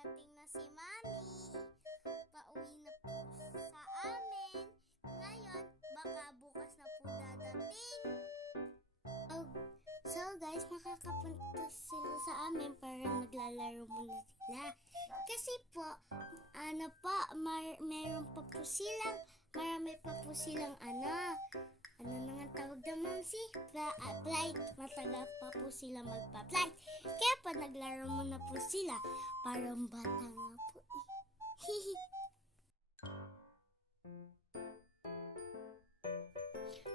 Dumating na si Mami. Pauwi na po sa amin. Ngayon, baka bukas na po dadating. So guys, makakapunta sila sa amin para naglalaro muna sila. Kasi po, meron pa po silang, marami pa po silang ano na nga tawag naman si flight. Matagal pa po sila magpa-flight. Kaya pa naglaro muna po sila. Parang bata nga po eh.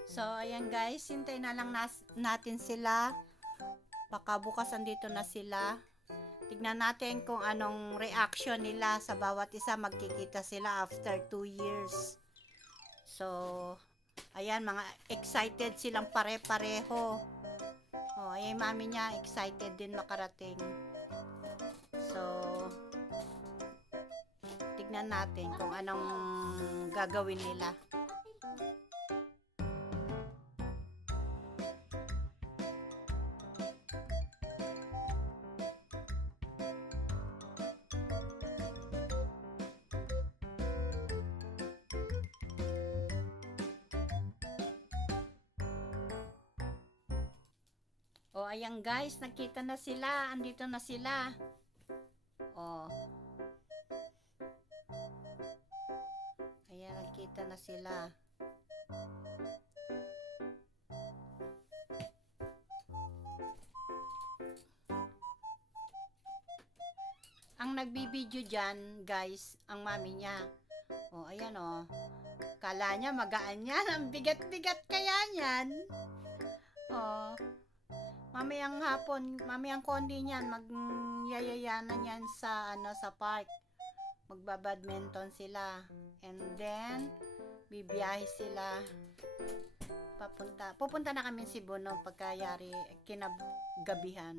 So, ayan guys, hintay na lang natin sila. Baka bukas andito na sila. Tignan natin kung anong reaction nila sa bawat isa. Magkikita sila after 2 years. So, ayan, mga excited silang pare-pareho. Oh, ayan, mami niya, excited din makarating. So, tignan natin kung anong gagawin nila. Oh, ayan guys, nakita na sila. Andito na sila. Oh. Ayan, nakita na sila. Ang nagbibideo dyan, guys, ang mami niya. Oh, ayan oh. Kala niya magaan yan. Ang bigat-bigat kaya yan. Oh. Mamayang hapon, mamayang kondi niyan, magyayayanan yan sa park. Magbabadminton sila. And then bibiyahe sila. Pupunta na kami Cebu no pagkayari kinagabihan.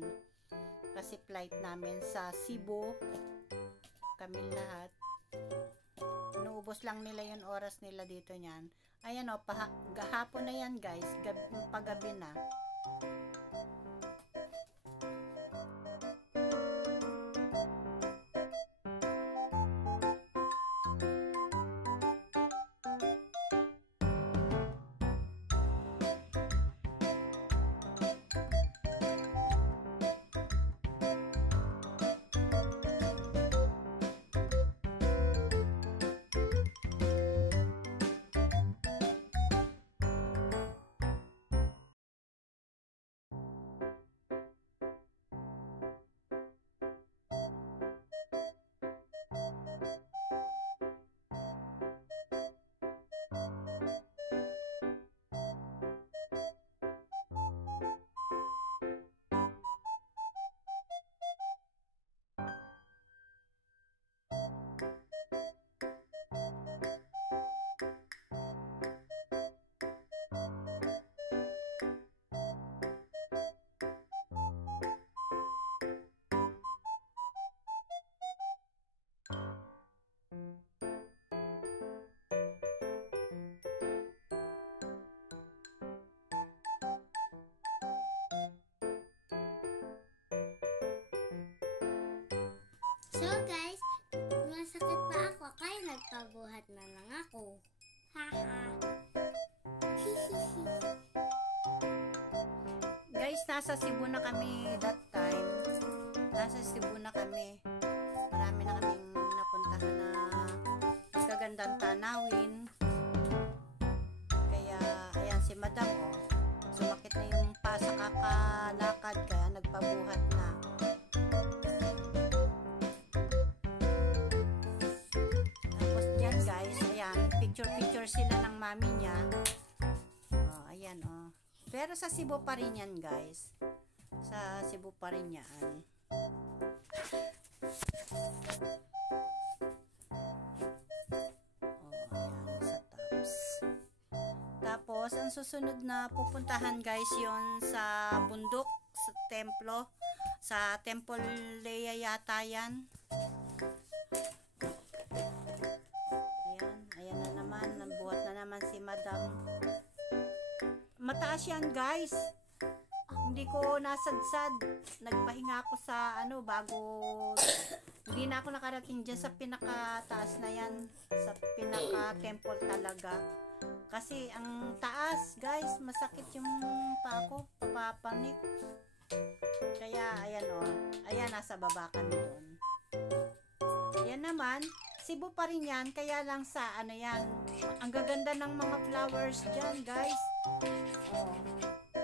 Kasi flight namin sa Cebu. Kami lahat. Inuubos lang nila yung oras nila dito niyan. Ayan o, hapon na yan guys. Paggabi na. So guys, masakit pa ako kaya nagpabuhat na lang ako. Haha. Guys, nasa Cebu na kami that time. Nasa Cebu na kami. Marami na kaming napuntahan na magagandang tanawin. Kaya, ayan si Madam oh. Sumakit na yung pa sa kakalakad kaya nagpabuhat na. Tapos dyan guys, ayan, picture-picture sila ng mami niya. Oh, ayan oh. Pero sa Cebu pa rin yan guys. Sa Cebu pa rin yan. Oh, ayan, sa tops. Tapos, ang susunod na pupuntahan guys yon sa bundok, sa templo. Sa Temple Lea yata yan. Ayan, ayan na naman. Nabuhat na naman si Madam. Mataas yan guys. Hindi ko nasadsad. Nagpahinga ako sa bago Hindi na ako nakarating dyan sa pinakataas na yan. Sa pinaka-temple talaga. Kasi ang taas, guys, masakit yung paa ko. Papapanit. Kaya, ayan o. Ayan, nasa baba kami doon. Yan naman, Cebu pa rin yan. Kaya lang sa, ano yan, ang gaganda ng mga flowers dyan, guys. Oh.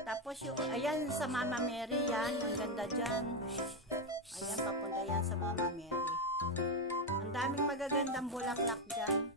Tapos yung, ayan, sa Mama Mary yan. Ang ganda dyan. Ayan, papunta yan sa Mama Mary. Ang daming magagandang bulaklak dyan.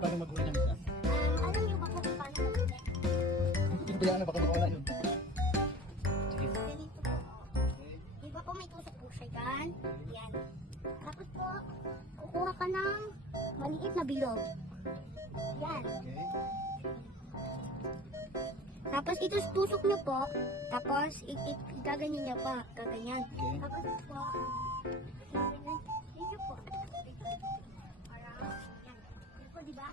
Paano mag-uwi ng isa? Alam niyo ba kung paano mag-uwi? Pinabayaan na baka makawala yun. Ganito po. Di ba po may tusok po siya yan? Yan. Tapos po, kukuha ka ng maliit na bilog. Yan. Okay. Tapos tusok niyo po. Tapos gaganyan niya pa. Gaganyan. Okay. Tapos po, gaganyan niyo po. Para, yan. Yan po, di ba?